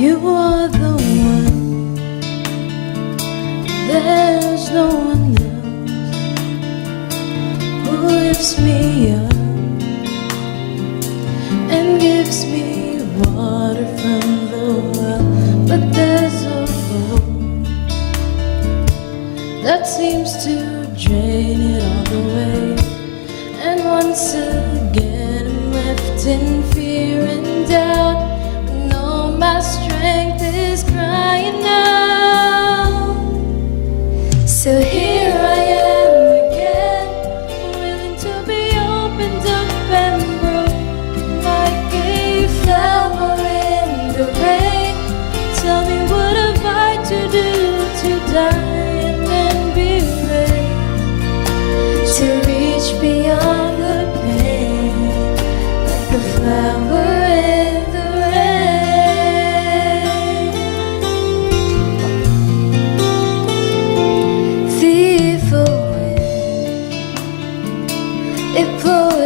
You are the one, there's no one else who lifts me up and gives me water from the well. But there's a road that seems to drain it all away, and once again I'm left in fear and doubt. My strength is crying out. So here I am again, willing to be opened up and broken like a flower in the rain. Tell me, what have I to do to die and then be raised, to reach beyond the pain like a flower in the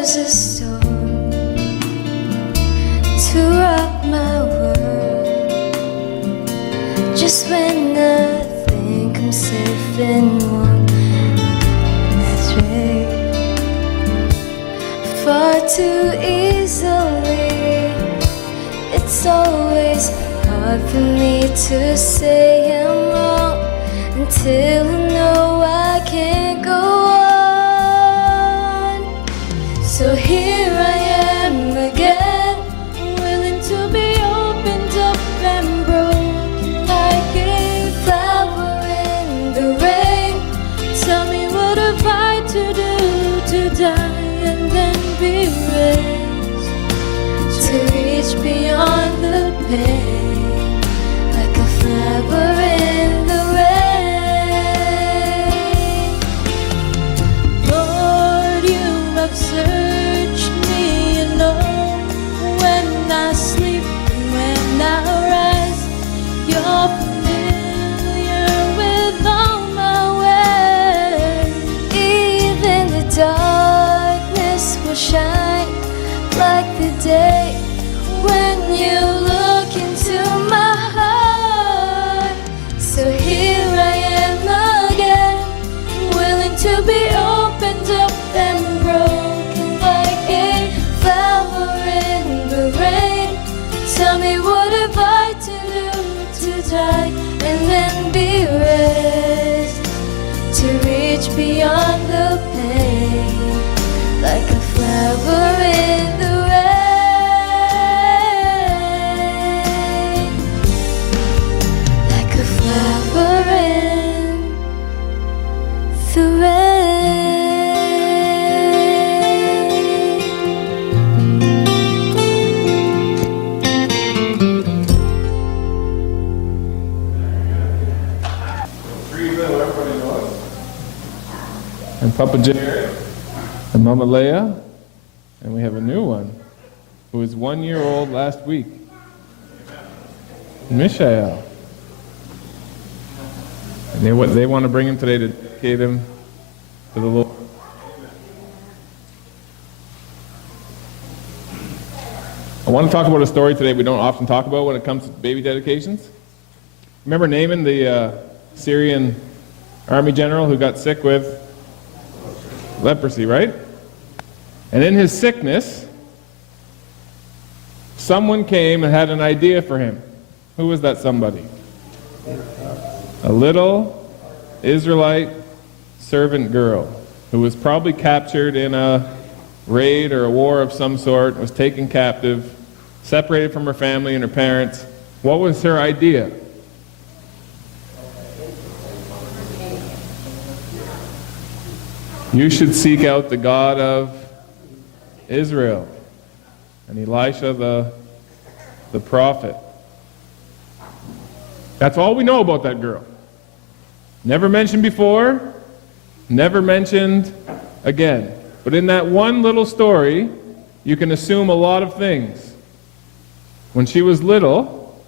a storm to rock my world, just when I think I'm safe and warm. That's right, far too easily. It's always hard for me to say I'm wrong until I know I can't go on. So here I am again, willing to be opened up and broken like a flower in the rain. Tell me, what have I to do to die and then be raised, to reach beyond the pain like a flower in the rain. Lord, you have searched me and know when I sleep and when I rise. You're familiar with all my ways. Even the darkness will shine like the day when you look into my heart. So here I am again, willing to be opened up and broken like a flower in the rain. Tell me, what have I to do to die and then be raised, to reach beyond the pain like a flower in the rain, like a flower in the rain. And Papa Jerry, and Mama Leah, and we have a new one, who was 1 year old last week, Mishael. And they want to bring him today to dedicate him to the Lord. I want to talk about a story today we don't often talk about when it comes to baby dedications. Remember Naaman, the Syrian army general who got sick with leprosy, right? And in his sickness, someone came and had an idea for him. Who was that somebody? A little Israelite servant girl who was probably captured in a raid or a war of some sort, was taken captive, separated from her family and her parents. What was her idea? You should seek out the God of Israel. And Elisha the prophet. That's all we know about that girl. Never mentioned before, never mentioned again. But in that one little story, you can assume a lot of things. When she was little,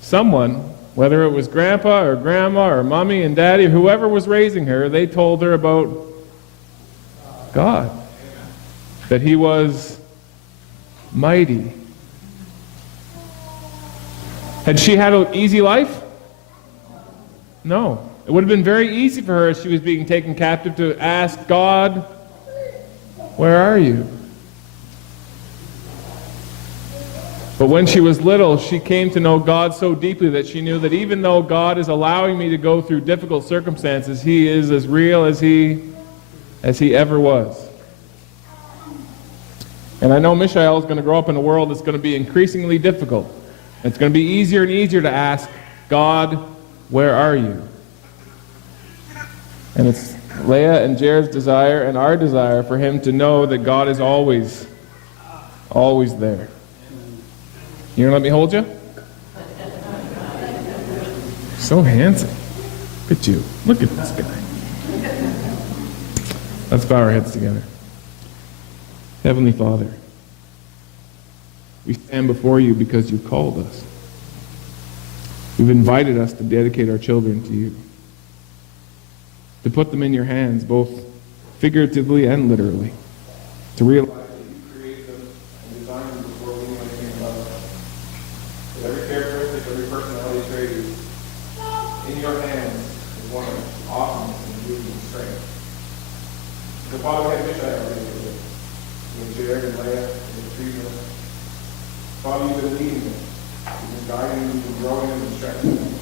someone, whether it was grandpa or grandma or mommy and daddy, whoever was raising her, they told her about God, that he was mighty, Had she had an easy life? No. It would have been very easy for her as she was being taken captive to ask God, where are you? But when she was little, she came to know God so deeply that she knew that even though God is allowing me to go through difficult circumstances, He is as real as He ever was. And I know Mishael is going to grow up in a world that's going to be increasingly difficult. It's going to be easier and easier to ask, God, where are you? And it's Leah and Jared's desire and our desire for him to know that God is always, always there. You gonna let me hold you? So handsome. Look at you. Look at this guy. Let's bow our heads together. Heavenly Father, we stand before you because you've called us. You've invited us to dedicate our children to you, to put them in your hands, both figuratively and literally, to realize that you created them and designed them before we knew anything about them. That every characteristic, every personality trait is in your hands is one of awesomeness and beauty and strength. So Father, we have Mishael today, with Jared and Leah and Teresa. Father, you've been leading them. You've been guiding them, you've been growing them and stretching them.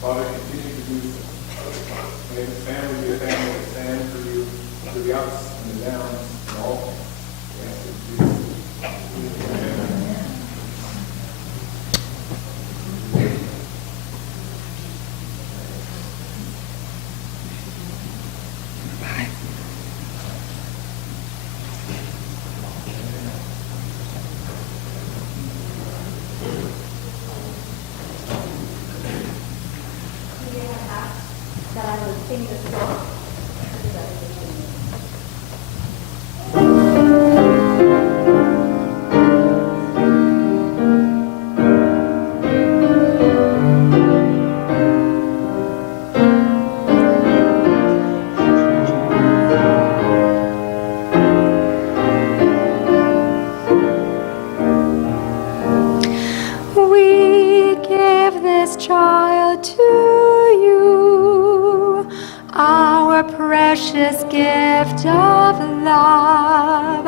Father, continue to do so. May this family be a family that stands for you through the ups and the downs and all things. We ask it in Jesus' name. Amen. That I would sing this song. We give this child to you, our precious gift of love.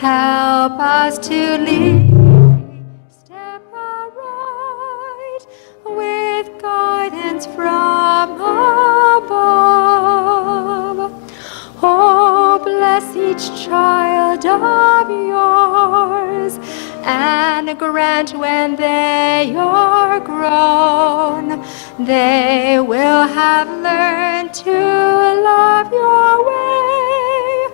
Help us to lead step aright with guidance from above. Oh, bless each child of yours and grant when they are grown, they will have learned to love your way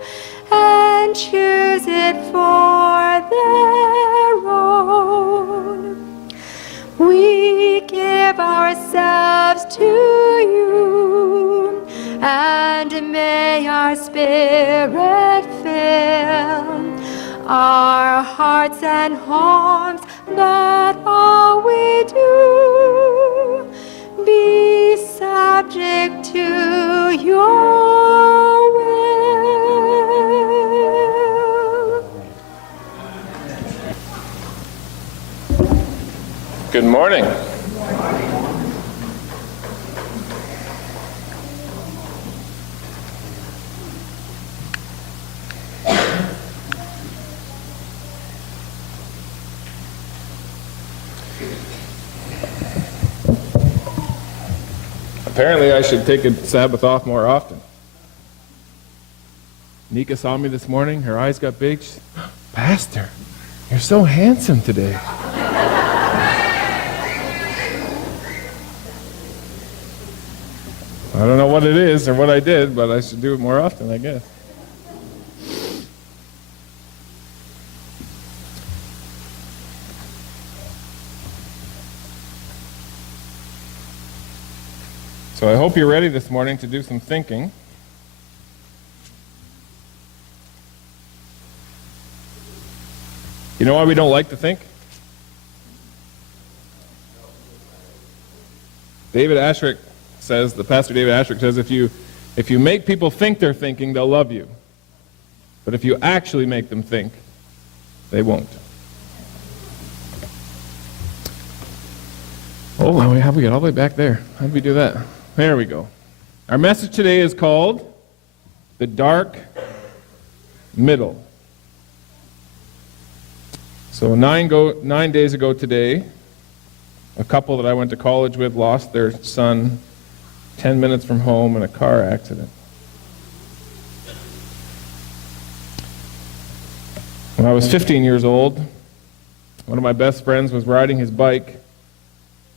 and choose it for their own. We give ourselves to you, and may our spirit fill our hearts and homes, that all we do be subject to your will. Good morning. Apparently, I should take a Sabbath off more often. Nika saw me this morning. Her eyes got big. She said, Pastor, you're so handsome today. I don't know what it is or what I did, but I should do it more often, I guess. So I hope you're ready this morning to do some thinking. You know why we don't like to think? David Ashrick says, the pastor David Ashrick says, if you make people think they're thinking, they'll love you. But if you actually make them think, they won't. Oh, how we get all the way back there? How did we do that? There we go. Our message today is called The Dark Middle. So 9 days ago today, a couple that I went to college with lost their son 10 minutes from home in a car accident. When I was 15 years old, one of my best friends was riding his bike,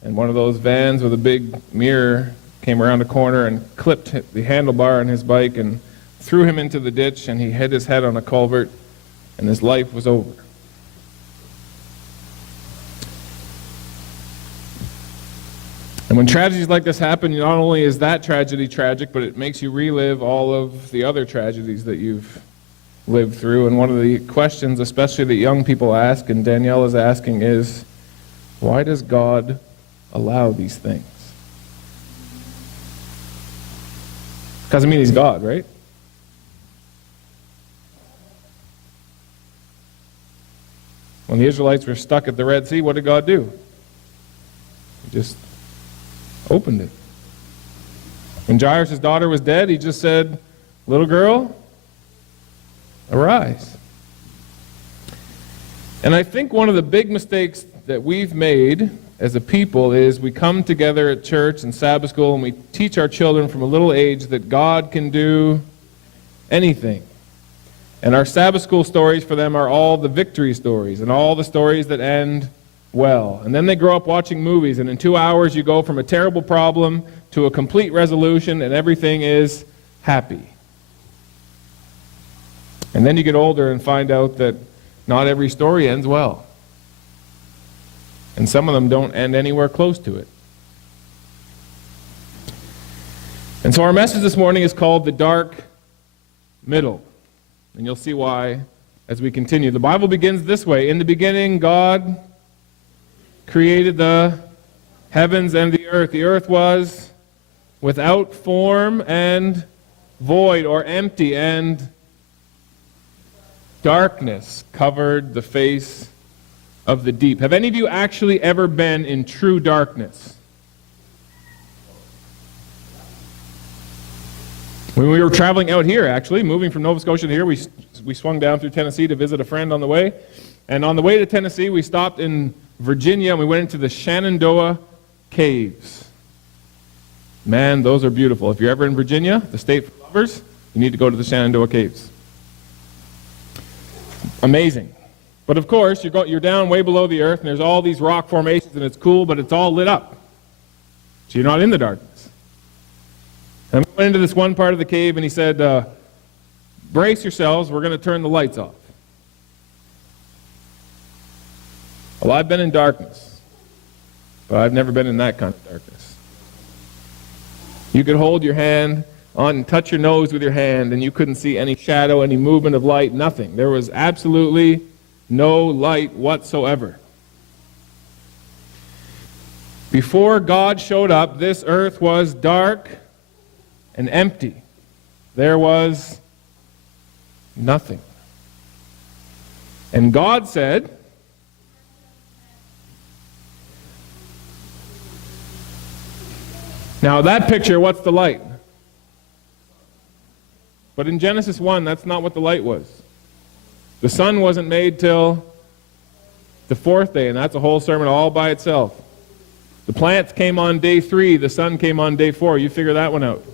and one of those vans with a big mirror came around a corner and clipped the handlebar on his bike and threw him into the ditch, and he hit his head on a culvert, and his life was over. And when tragedies like this happen, not only is that tragedy tragic, but it makes you relive all of the other tragedies that you've lived through. And one of the questions, especially that young people ask, and Danielle is asking, is, why does God allow these things? Because, He's God, right? When the Israelites were stuck at the Red Sea, what did God do? He just opened it. When Jairus' daughter was dead, he just said, "Little girl, arise." And I think one of the big mistakes that we've made as a people is we come together at church and Sabbath school and we teach our children from a little age that God can do anything. And our Sabbath school stories for them are all the victory stories and all the stories that end well. And then they grow up watching movies, and in 2 hours you go from a terrible problem to a complete resolution and everything is happy. And then you get older and find out that not every story ends well. And some of them don't end anywhere close to it. And so our message this morning is called The Dark Middle. And you'll see why as we continue. The Bible begins this way: in the beginning, God created the heavens and the earth. The earth was without form and void, or empty, and darkness covered the face of the deep. Have any of you actually ever been in true darkness? When we were traveling out here, actually, moving from Nova Scotia to here, we swung down through Tennessee to visit a friend on the way. And on the way to Tennessee, we stopped in Virginia, and we went into the Shenandoah Caves. Man, those are beautiful. If you're ever in Virginia, the state for lovers, you need to go to the Shenandoah Caves. Amazing. But of course, you're down way below the earth, and there's all these rock formations, and it's cool, but it's all lit up. So you're not in the darkness. And we went into this one part of the cave, and he said, brace yourselves, we're going to turn the lights off. Well, I've been in darkness, but I've never been in that kind of darkness. You could hold your hand on and touch your nose with your hand, and you couldn't see any shadow, any movement of light, nothing. There was absolutely no light whatsoever. Before God showed up, this earth was dark and empty. There was nothing. And God said, now that picture, what's the light? But in Genesis 1, that's not what the light was. The sun wasn't made till the fourth day, and that's a whole sermon all by itself. The plants came on day 3, the sun came on day 4. You figure that one out.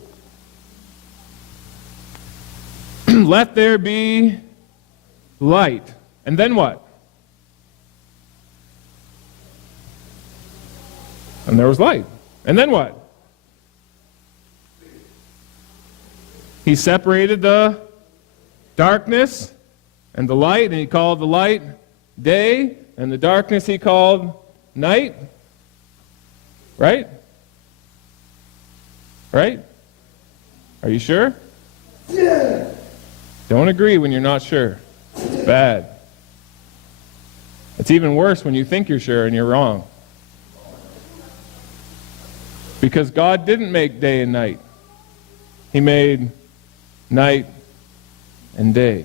Let there be light. And then what? And there was light. And then what? He separated the darkness and the light, and he called the light day, and the darkness he called night. Right? Right? Are you sure? Yeah. Don't agree when you're not sure. It's bad. It's even worse when you think you're sure and you're wrong. Because God didn't make day and night. He made night and day.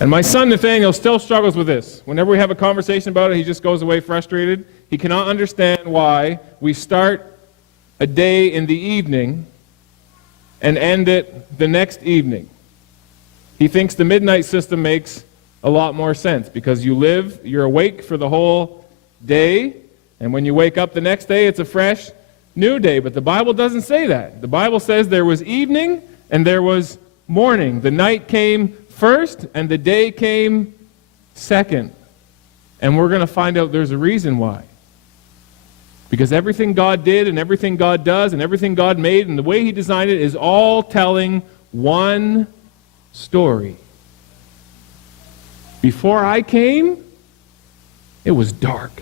And And my son Nathaniel still struggles with this. Whenever we have a conversation about it, he just goes away frustrated. He cannot understand why we start a day in the evening and end it the next evening. He thinks the midnight system makes a lot more sense because you're awake for the whole day, and when you wake up the next day, it's a fresh new day. But the Bible doesn't say that. The Bible says there was evening and there was morning. The night came first and the day came second. And we're going to find out there's a reason why. Because everything God did and everything God does and everything God made and the way He designed it is all telling one story. Before I came, it was dark.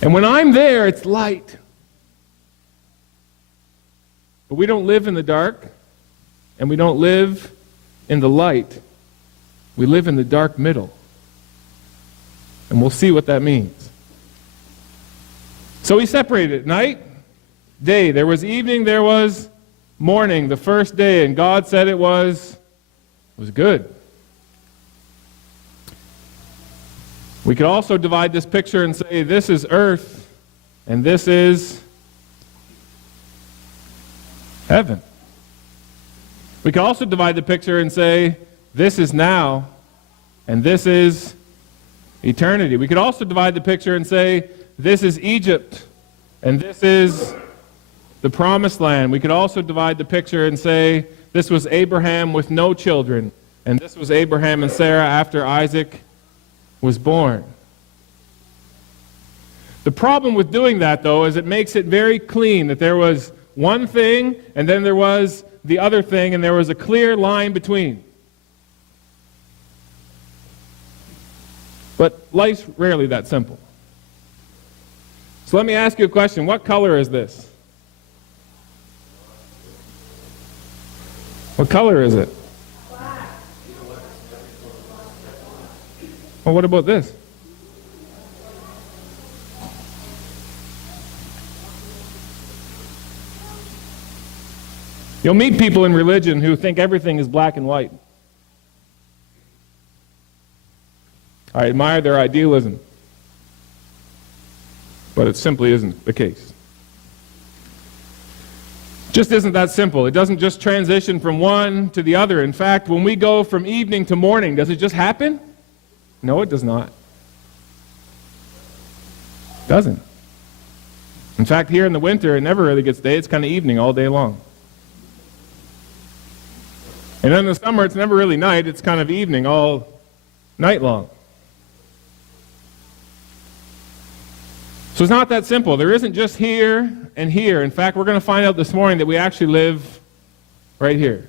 And when I'm there, it's light. But we don't live in the dark, and we don't live in the light. We live in the dark middle. And we'll see what that means. So He separated night, day. There was evening, there was morning, the first day, and God said it was good. We could also divide this picture and say this is earth and this is heaven. We could also divide the picture and say this is now and this is eternity. We could also divide the picture and say this is Egypt and this is the promised land. We could also divide the picture and say this was Abraham with no children and this was Abraham and Sarah after Isaac was born. The problem with doing that, though, is it makes it very clean that there was one thing and then there was the other thing and there was a clear line between. But life's rarely that simple. So let me ask you a question. What color is this? What color is it? Well, what about this? You'll meet people in religion who think everything is black and white. I admire their idealism, but it simply isn't the case. Just isn't that simple. It doesn't just transition from one to the other. In fact, when we go from evening to morning, does it just happen? No, it does not. It doesn't. In fact, here in the winter, it never really gets day. It's kind of evening all day long. And then in the summer, it's never really night. It's kind of evening all night long. So it's not that simple. There isn't just here and here. In fact, we're going to find out this morning that we actually live right here.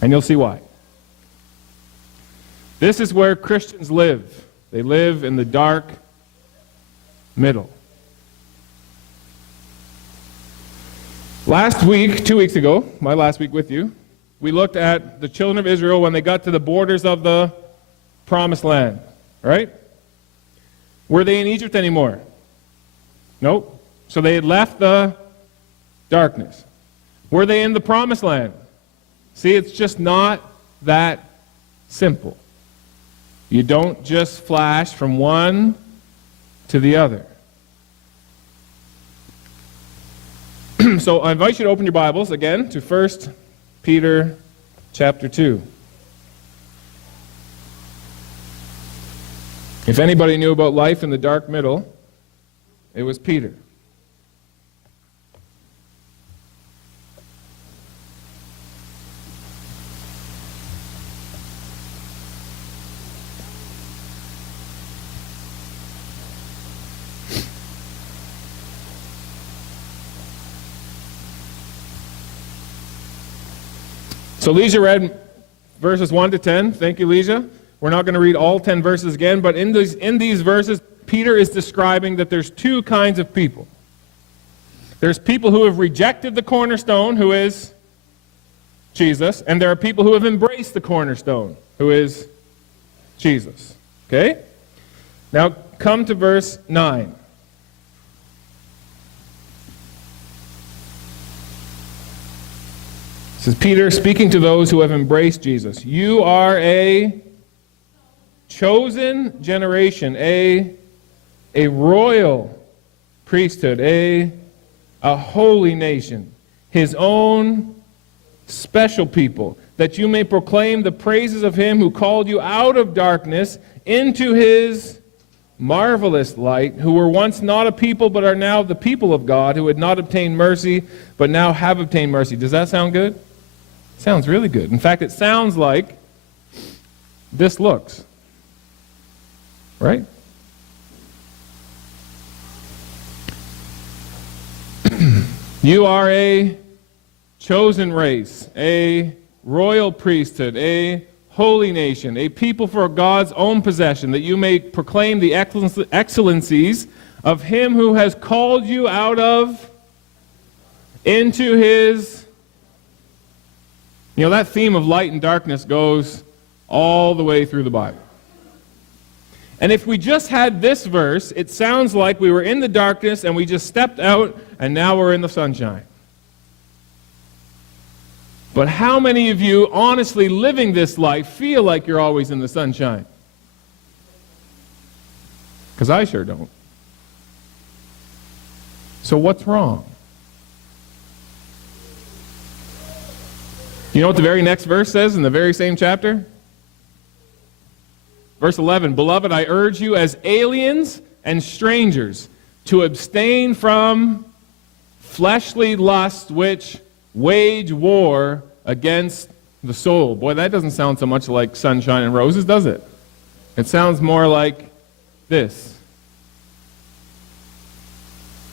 And you'll see why. This is where Christians live. They live in the dark middle. Last week, 2 weeks ago, my last week with you, we looked at the children of Israel when they got to the borders of the promised land, right? Were they in Egypt anymore? Nope. So they had left the darkness. Were they in the promised land? See, it's just not that simple. You don't just flash from one to the other. So I invite you to open your Bibles again to 1 Peter chapter 2. If anybody knew about life in the dark middle, it was Peter. So Leisha read verses 1 to 10. Thank you, Leisha. We're not going to read all 10 verses again, but in these verses, Peter is describing that there's two kinds of people. There's people who have rejected the cornerstone, who is Jesus, and there are people who have embraced the cornerstone, who is Jesus. Okay? Now come to verse 9. This is Peter speaking to those who have embraced Jesus. You are a chosen generation, a royal priesthood, a holy nation, his own special people, that you may proclaim the praises of him who called you out of darkness into his marvelous light, who were once not a people but are now the people of God, who had not obtained mercy but now have obtained mercy. Does that sound good? Sounds really good. In fact, it sounds like this looks. Right? You are a chosen race, a royal priesthood, a holy nation, a people for God's own possession, that you may proclaim the excellencies of him who has called you out of into his... You know, that theme of light and darkness goes all the way through the Bible. And if we just had this verse, it sounds like we were in the darkness and we just stepped out and now we're in the sunshine. But how many of you, honestly living this life, feel like you're always in the sunshine? Because I sure don't. So what's wrong? You know what the very next verse says in the very same chapter? Verse 11, Beloved, I urge you as aliens and strangers to abstain from fleshly lusts which wage war against the soul. Boy, that doesn't sound so much like sunshine and roses, does it? It sounds more like this.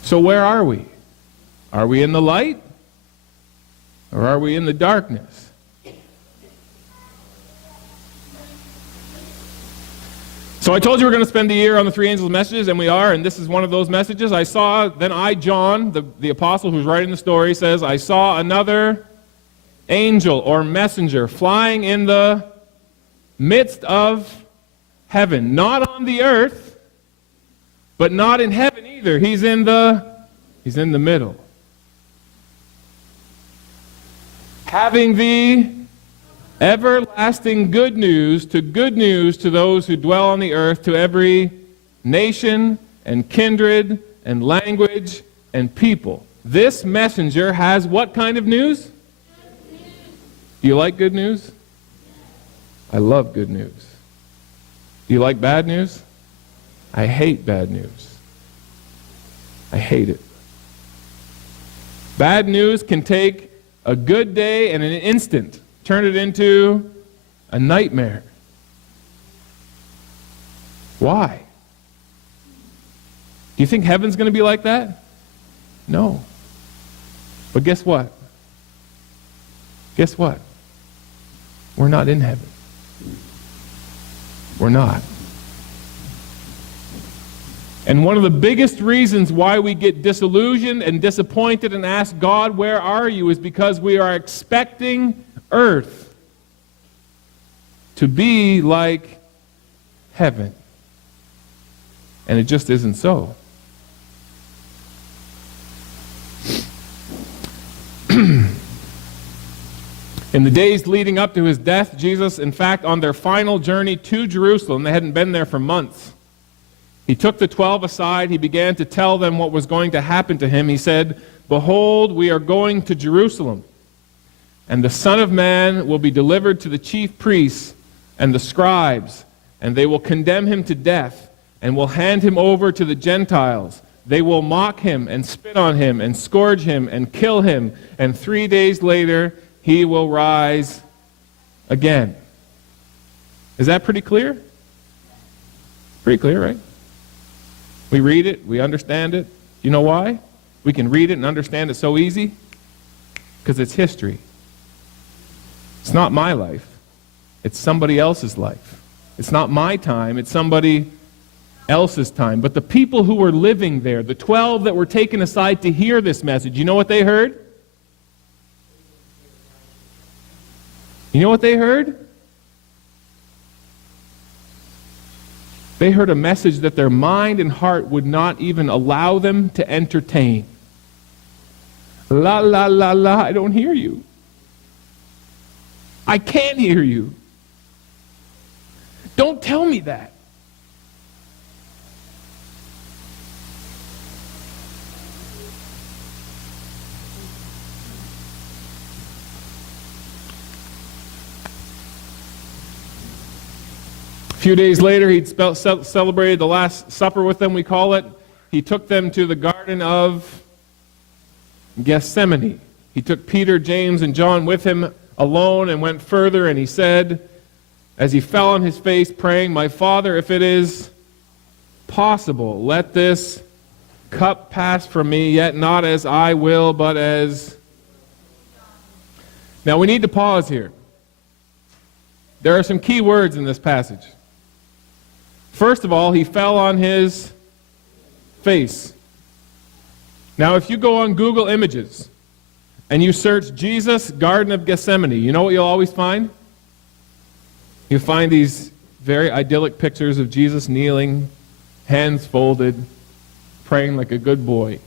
So where are we? Are we in the light? Or are we in the darkness? So I told you we're going to spend the year on the three angels' messages, and we are, and this is one of those messages. John, the apostle who's writing the story, says, I saw another angel or messenger flying in the midst of heaven. Not on the earth, but not in heaven either. He's in the middle. Having the everlasting good news to those who dwell on the earth, to every nation and kindred and language and people. This messenger has what kind of news? Do you like good news? I love good news. Do you like bad news? I hate bad news. I hate it. Bad news can take a good day and in an instant turn it into a nightmare. Why? Do you think heaven's going to be like that? No. But guess what? Guess what? We're not in heaven. We're not. And one of the biggest reasons why we get disillusioned and disappointed and ask God, where are you, is because we are expecting earth to be like heaven. And it just isn't so. In the days leading up to his death, Jesus, in fact, on their final journey to Jerusalem, they hadn't been there for months, he took the 12 aside. He began to tell them what was going to happen to him. He said, Behold, we are going to Jerusalem, and the Son of Man will be delivered to the chief priests and the scribes, and they will condemn him to death, and will hand him over to the Gentiles. They will mock him and spit on him and scourge him and kill him, and 3 days later he will rise again. Is that pretty clear? Pretty clear, right? We read it, we understand it. You know why? We can read it and understand it so easy? Because it's history. It's not my life. It's somebody else's life. It's not my time, it's somebody else's time. But the people who were living there, the 12 that were taken aside to hear this message, you know what they heard? You know what they heard? They heard a message that their mind and heart would not even allow them to entertain. La, la, la, la, I don't hear you. I can't hear you. Don't tell me that. A few days later, he'd celebrated the Last Supper with them, we call it. He took them to the Garden of Gethsemane. He took Peter, James, and John with him alone and went further, and he said, as he fell on his face praying, "My Father, if it is possible, let this cup pass from me, yet not as I will, but as..." Now we need to pause here. There are some key words in this passage. First of all, he fell on his face. Now, if you go on Google Images and you search Jesus, Garden of Gethsemane, you know what you'll always find? You'll find these very idyllic pictures of Jesus kneeling, hands folded, praying like a good boy.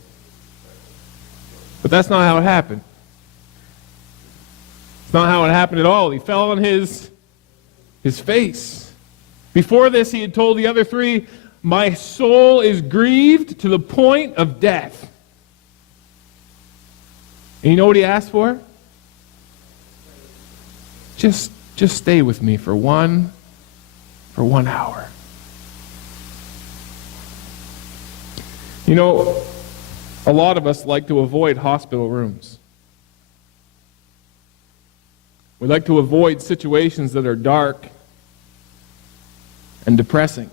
But that's not how it happened. It's not how it happened at all. He fell on his face. Before this, he had told the other three, "My soul is grieved to the point of death." And you know what he asked for? Just stay with me for one hour. You know, a lot of us like to avoid hospital rooms. We like to avoid situations that are dark and depressing.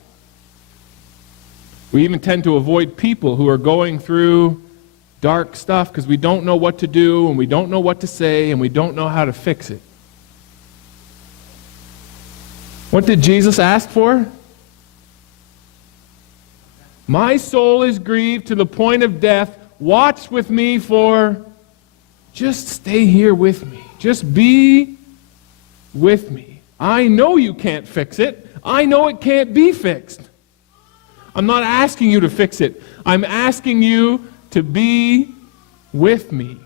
We even tend to avoid people who are going through dark stuff because we don't know what to do, and we don't know what to say, and we don't know how to fix it. What did Jesus ask for? "My soul is grieved to the point of death. Watch with me for..." Just stay here with me. Just be with me. I know you can't fix it. I know it can't be fixed. I'm not asking you to fix it. I'm asking you to be with me.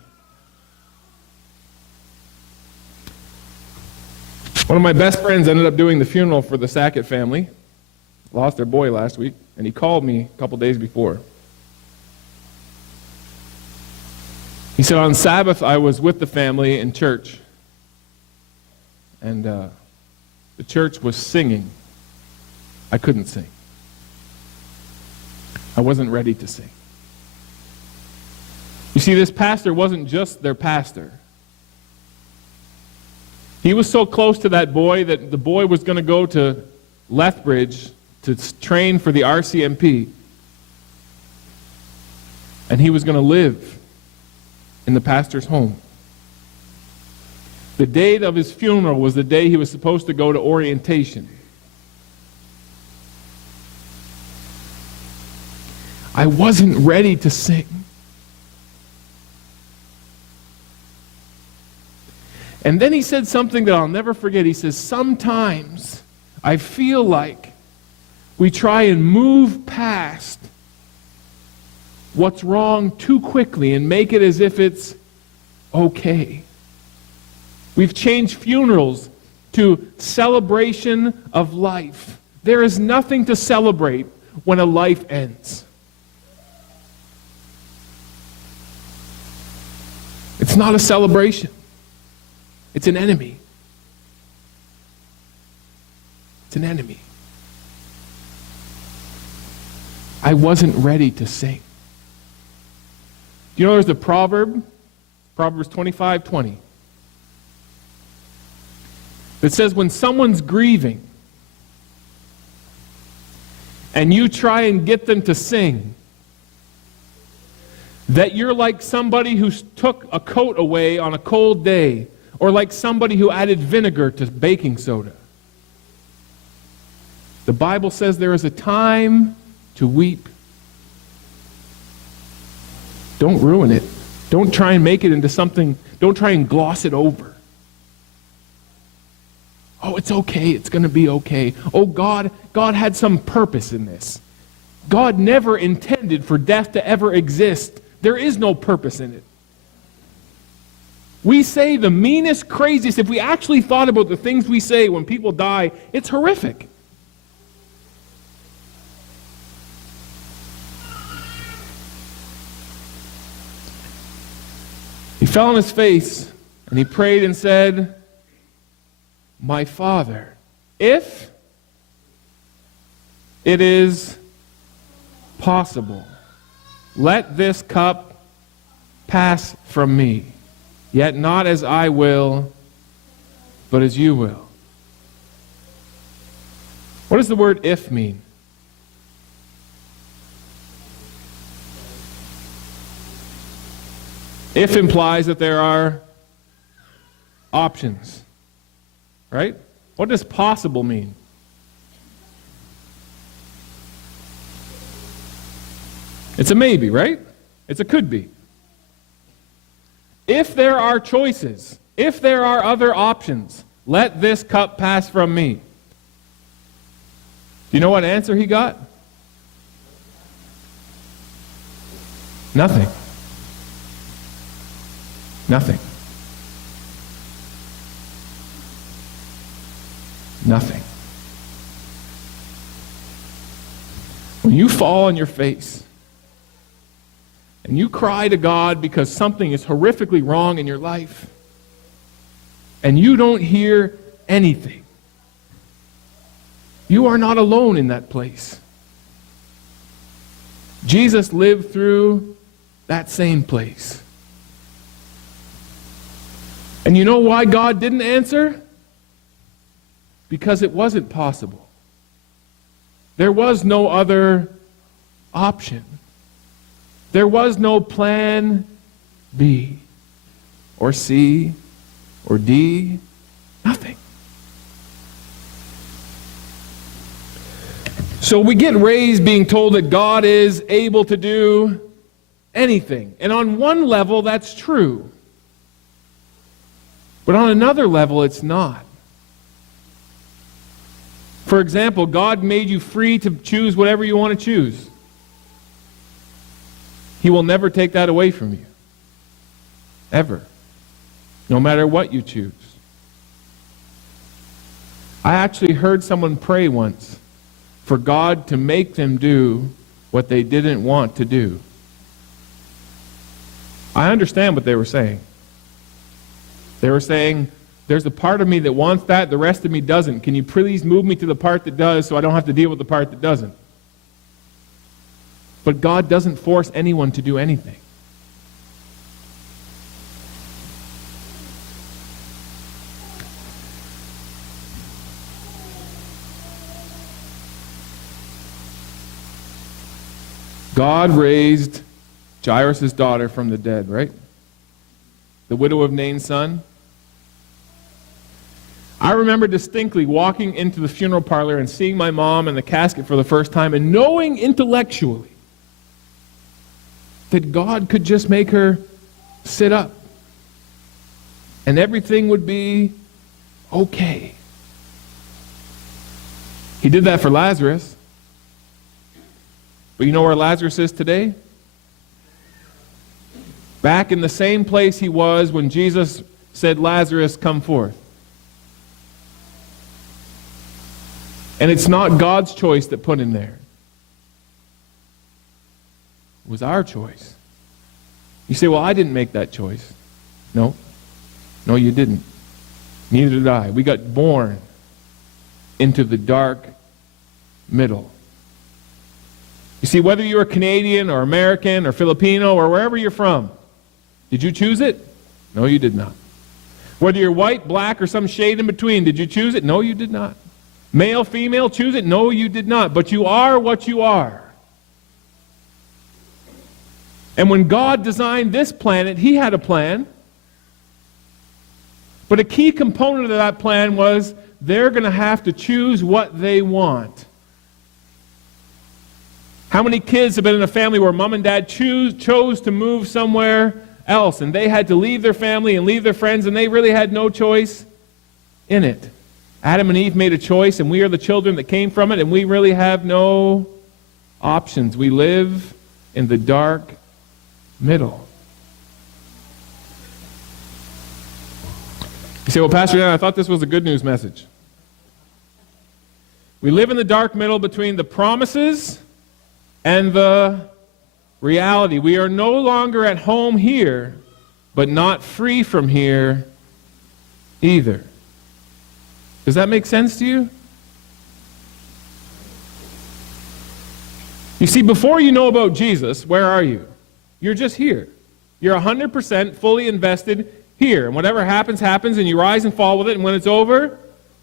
One of my best friends ended up doing the funeral for the Sackett family. Lost their boy last week, and he called me a couple days before. He said, "On Sabbath, I was with the family in church, and the church was singing. I couldn't sing. I wasn't ready to sing." You see, this pastor wasn't just their pastor. He was so close to that boy that the boy was going to go to Lethbridge to train for the RCMP. And he was going to live in the pastor's home. The date of his funeral was the day he was supposed to go to orientation. I wasn't ready to sing. And then he said something that I'll never forget. He says, "Sometimes I feel like we try and move past what's wrong too quickly and make it as if it's okay. We've changed funerals to celebration of life. There is nothing to celebrate when a life ends. It's not a celebration. It's an enemy. It's an enemy." I wasn't ready to sing. Do you know there's a proverb, Proverbs 25:20, that says when someone's grieving and you try and get them to sing, that you're like somebody who took a coat away on a cold day, or like somebody who added vinegar to baking soda. The Bible says there is a time to weep. Don't ruin it. Don't try and make it into something, don't try and gloss it over. Oh, it's okay, it's going to be okay. Oh, God had some purpose in this. God never intended for death to ever exist. There is no purpose in it. We say the meanest, craziest. If we actually thought about the things we say when people die, it's horrific. He fell on his face and he prayed and said, "My Father, if it is possible, let this cup pass from me. Yet not as I will, but as you will." What does the word "if" mean? If implies that there are options, right? What does possible mean? It's a maybe, right? It's a could be. If there are choices, if there are other options, let this cup pass from me. Do you know what answer he got? Nothing. Nothing. Nothing. When you fall on your face and you cry to God because something is horrifically wrong in your life and you don't hear anything, you are not alone in that place. Jesus lived through that same place. And you know why God didn't answer? Because it wasn't possible. There was no other option. There was no plan B or C or D. Nothing. So we get raised being told that God is able to do anything. And on one level, that's true. But on another level, it's not. For example, God made you free to choose whatever you want to choose. He will never take that away from you. Ever. No matter what you choose. I actually heard someone pray once for God to make them do what they didn't want to do. I understand what they were saying. They were saying, there's a part of me that wants that, the rest of me doesn't. Can you please move me to the part that does so I don't have to deal with the part that doesn't? But God doesn't force anyone to do anything. God raised Jairus' daughter from the dead, right? The widow of Nain's son. I remember distinctly walking into the funeral parlor and seeing my mom in the casket for the first time and knowing intellectually that God could just make her sit up and everything would be okay. He did that for Lazarus. But you know where Lazarus is today? Back in the same place he was when Jesus said, "Lazarus, come forth." And it's not God's choice that put him there. It was our choice. You say, "Well, I didn't make that choice." No. No, you didn't. Neither did I. We got born into the dark middle. You see, whether you're Canadian or American or Filipino or wherever you're from, did you choose it? No, you did not. Whether you're white, black, or some shade in between, did you choose it? No, you did not. Male, female, choose it? No, you did not. But you are what you are. And when God designed this planet, He had a plan. But a key component of that plan was they're going to have to choose what they want. How many kids have been in a family where mom and dad chose to move somewhere else, and they had to leave their family and leave their friends, and they really had no choice in it? Adam and Eve made a choice, and we are the children that came from it, and we really have no options. We live in the dark middle. You say, well, Pastor Dan, I thought this was a good news message. We live in the dark middle between the promises and the reality. We are no longer at home here, but not free from here either. Does that make sense to you? You see, before you know about Jesus, where are you? You're just here. You're 100% fully invested here. And whatever happens, happens, and you rise and fall with it, and when it's over,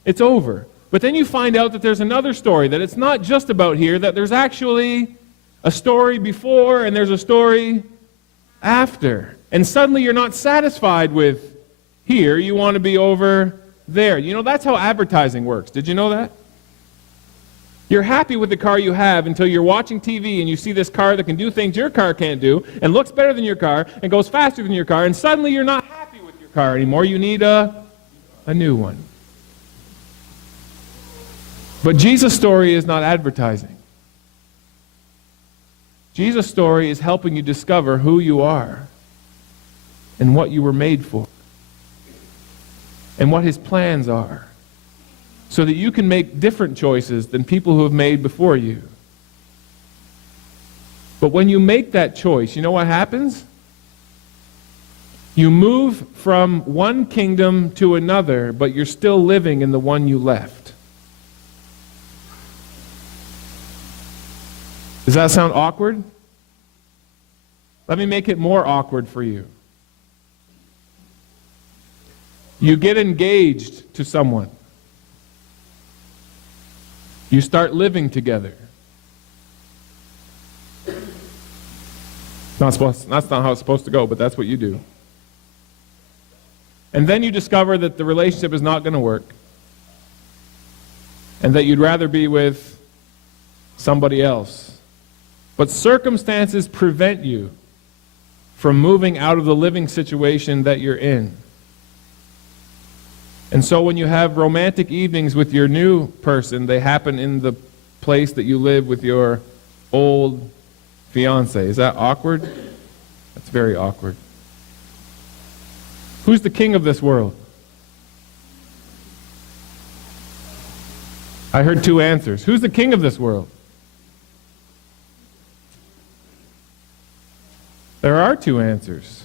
it's over. But then you find out that there's another story, that it's not just about here, that there's actually a story before and there's a story after. And suddenly you're not satisfied with here, you want to be over there. You know, that's how advertising works. Did you know that? You're happy with the car you have until you're watching TV and you see this car that can do things your car can't do and looks better than your car and goes faster than your car, and suddenly you're not happy with your car anymore. You need a new one. But Jesus' story is not advertising. Jesus' story is helping you discover who you are and what you were made for and what his plans are, so that you can make different choices than people who have made before you. But when you make that choice, you know what happens? You move from one kingdom to another, but you're still living in the one you left. Does that sound awkward? Let me make it more awkward for you. You get engaged to someone. You start living together. That's not how it's supposed to go, but that's what you do. And then you discover that the relationship is not going to work, and that you'd rather be with somebody else. But circumstances prevent you from moving out of the living situation that you're in. And so when you have romantic evenings with your new person, they happen in the place that you live with your old fiance. Is that awkward? That's very awkward. Who's the king of this world? I heard two answers. Who's the king of this world? There are two answers.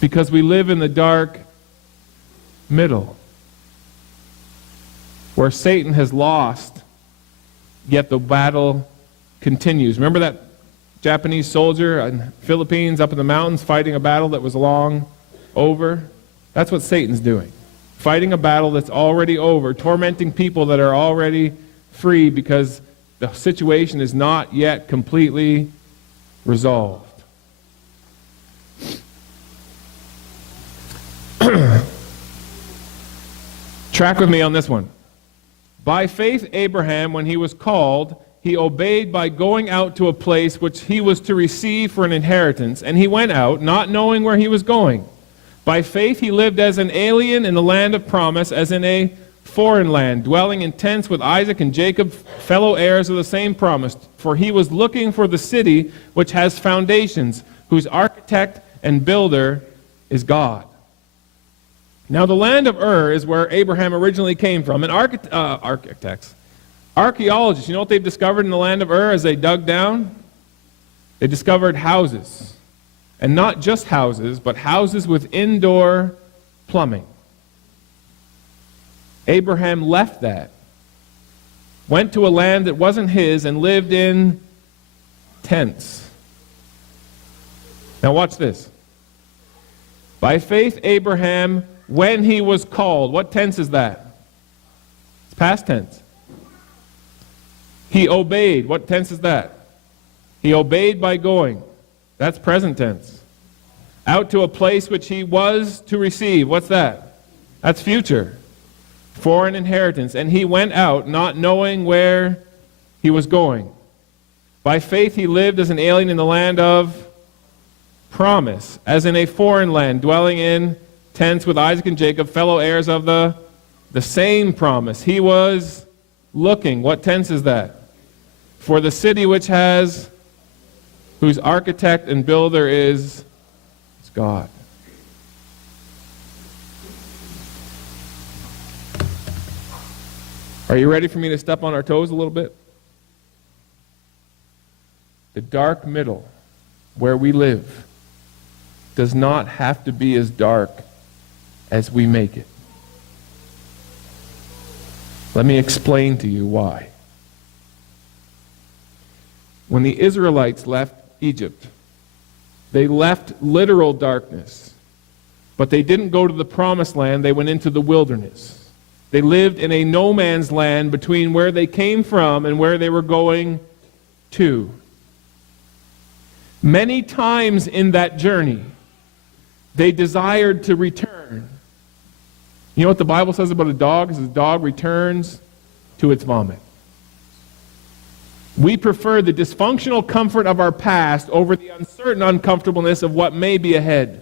Because we live in the dark middle, where Satan has lost, yet the battle continues. Remember that Japanese soldier in the Philippines up in the mountains fighting a battle that was long over? That's what Satan's doing. Fighting a battle that's already over, tormenting people that are already free because the situation is not yet completely resolved. Track with me on this one. By faith, Abraham, when he was called, he obeyed by going out to a place which he was to receive for an inheritance, and he went out, not knowing where he was going. By faith, he lived as an alien in the land of promise, as in a foreign land, dwelling in tents with Isaac and Jacob, fellow heirs of the same promise. For he was looking for the city which has foundations, whose architect and builder is God. Now the land of Ur is where Abraham originally came from. And architects, archaeologists, you know what they've discovered in the land of Ur as they dug down? They discovered houses. And not just houses, but houses with indoor plumbing. Abraham left that, went to a land that wasn't his, and lived in tents. Now watch this. By faith, Abraham, when he was called, what tense is that? It's past tense. He obeyed. What tense is that? He obeyed by going. That's present tense. Out to a place which he was to receive. What's that? That's future. For an inheritance. And he went out, not knowing where he was going. By faith he lived as an alien in the land of promise, as in a foreign land, dwelling in tents with Isaac and Jacob, fellow heirs of the same promise. He was looking. What tense is that? For the city which has, whose architect and builder is God. Are you ready for me to step on our toes a little bit? The dark middle, where we live, does not have to be as dark as we make it. Let me explain to you why. When the Israelites left Egypt, they left literal darkness, but they didn't go to the promised land, they went into the wilderness. They lived in a no man's land between where they came from and where they were going to. Many times in that journey, they desired to return. You know what the Bible says about a dog? It says a dog returns to its vomit. We prefer the dysfunctional comfort of our past over the uncertain uncomfortableness of what may be ahead.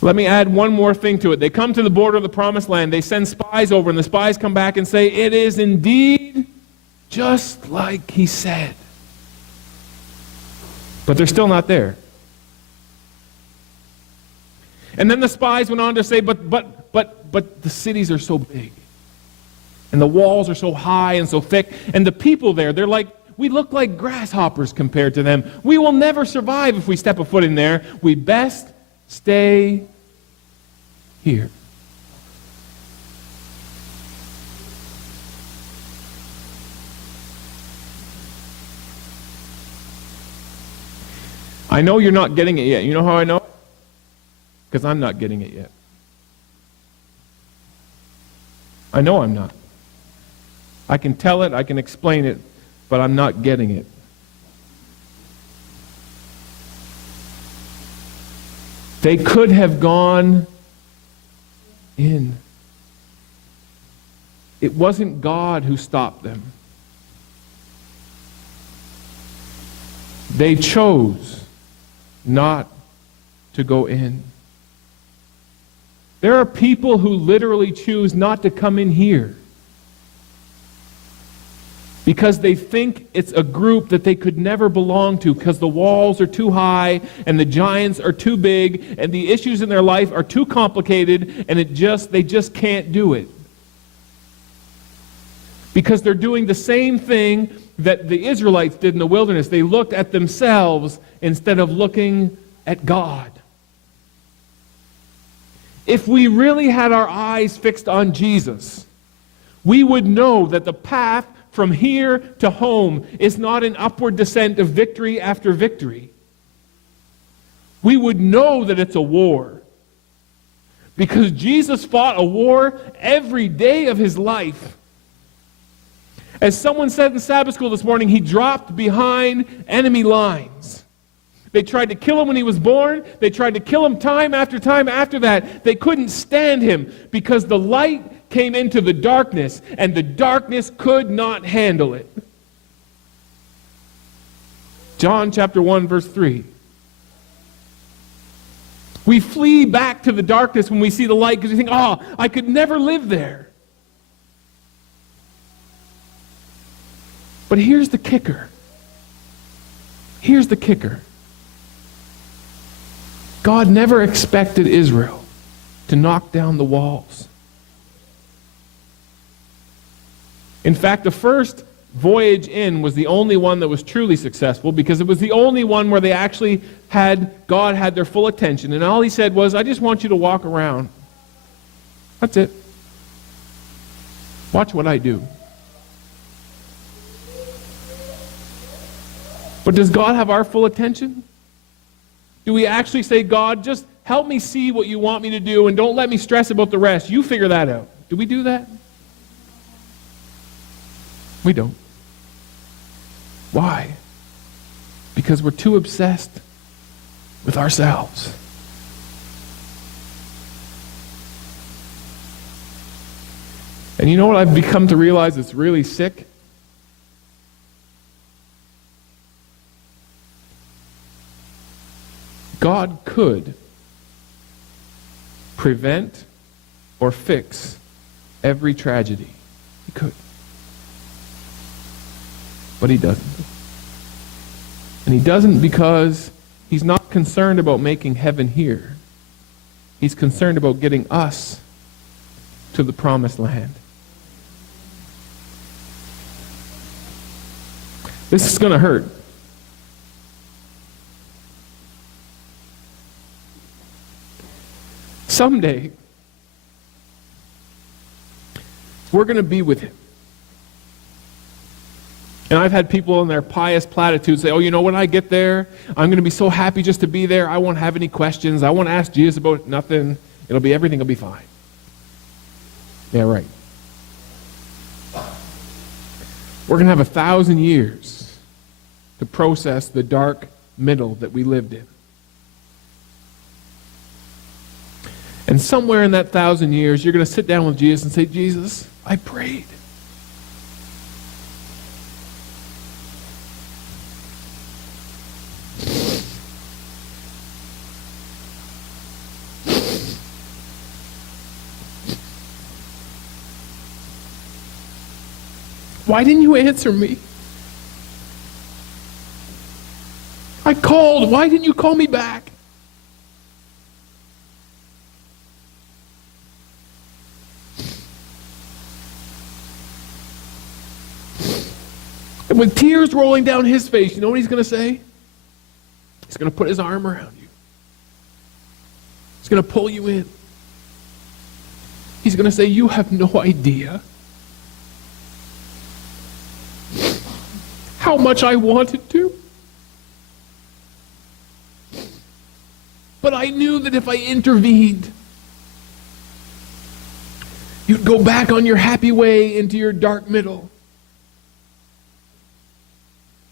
Let me add one more thing to it. They come to the border of the promised land. They send spies over, and the spies come back and say, "It is indeed just like he said." But they're still not there. And then the spies went on to say, but the cities are so big. And the walls are so high and so thick. And the people there, they're like, we look like grasshoppers compared to them. We will never survive if we step a foot in there. We best stay here. I know you're not getting it yet. You know how I know? Because I'm not getting it yet. I know I'm not. I can tell it, I can explain it, but I'm not getting it. They could have gone in. It wasn't God who stopped them. They chose not to go in. There are people who literally choose not to come in here because they think it's a group that they could never belong to because the walls are too high and the giants are too big and the issues in their life are too complicated and they just can't do it. Because they're doing the same thing that the Israelites did in the wilderness. They looked at themselves instead of looking at God. If we really had our eyes fixed on Jesus, we would know that the path from here to home is not an upward descent of victory after victory. We would know that it's a war. Because Jesus fought a war every day of his life. As someone said in Sabbath school this morning, he dropped behind enemy lines. They tried to kill him when he was born. They tried to kill him time after that. They couldn't stand him because the light came into the darkness and the darkness could not handle it. John chapter 1 verse 3. We flee back to the darkness when we see the light because we think, oh, I could never live there. But here's the kicker. Here's the kicker. God never expected Israel to knock down the walls. In fact, the first voyage in was the only one that was truly successful because it was the only one where they actually God had their full attention. And all he said was, I just want you to walk around. That's it. Watch what I do. But does God have our full attention? Do we actually say, God, just help me see what you want me to do and don't let me stress about the rest. You figure that out. Do we do that? We don't. Why? Because we're too obsessed with ourselves. And you know what I've become to realize that's really sick? God could prevent or fix every tragedy. He could. But he doesn't. And he doesn't because he's not concerned about making heaven here. He's concerned about getting us to the promised land. This is going to hurt. Someday, we're going to be with him. And I've had people in their pious platitudes say, oh, you know, when I get there, I'm going to be so happy just to be there. I won't have any questions. I won't ask Jesus about nothing. Everything will be fine. Yeah, right. We're going to have 1,000 years to process the dark middle that we lived in. And somewhere in that 1,000 years, you're going to sit down with Jesus and say, Jesus, I prayed. Why didn't you answer me? I called. Why didn't you call me back? And with tears rolling down his face, you know what he's going to say? He's going to put his arm around you. He's going to pull you in. He's going to say, you have no idea how much I wanted to. But I knew that if I intervened, you'd go back on your happy way into your dark middle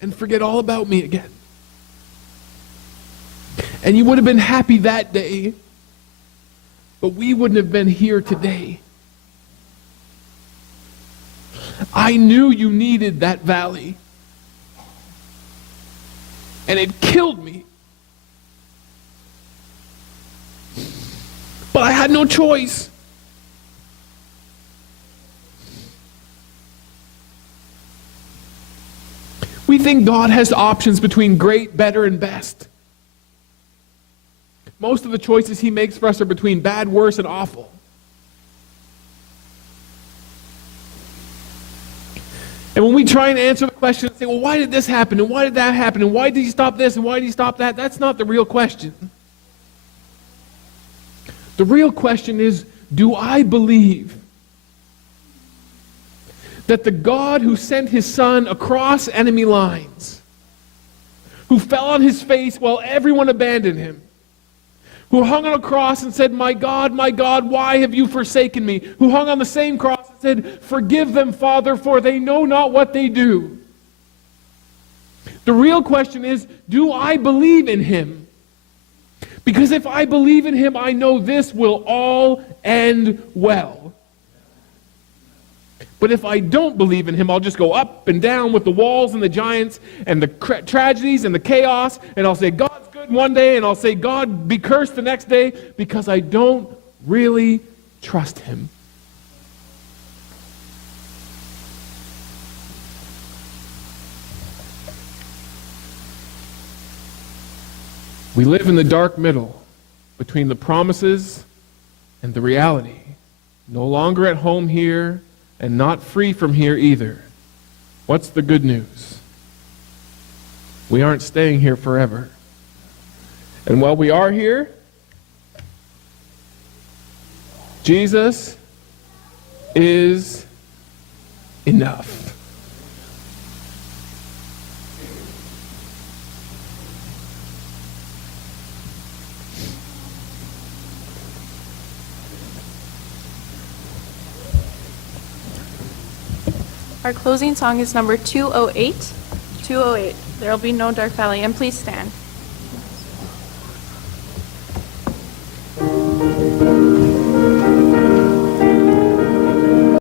and forget all about me again. And you would have been happy that day, but we wouldn't have been here today. I knew you needed that valley. And it killed me. But I had no choice. We think God has options between great, better, and best. Most of the choices he makes for us are between bad, worse, and awful. And when we try and answer the question and say, well, why did this happen? And why did that happen? And why did he stop this? And why did he stop that? That's not the real question. The real question is, do I believe that the God who sent his son across enemy lines, who fell on his face while everyone abandoned him, who hung on a cross and said, my God, why have you forsaken me? Who hung on the same cross and said, forgive them, Father, for they know not what they do. The real question is, do I believe in him? Because if I believe in him, I know this will all end well. But if I don't believe in him, I'll just go up and down with the walls and the giants and the tragedies and the chaos, and I'll say, God's good one day, and I'll say, God be cursed the next day, because I don't really trust him. We live in the dark middle between the promises and the reality. No longer at home here, and not free from here either. What's the good news? We aren't staying here forever. And while we are here, Jesus is enough. Our closing song is number 208. 208. There will be no dark valley. And please stand.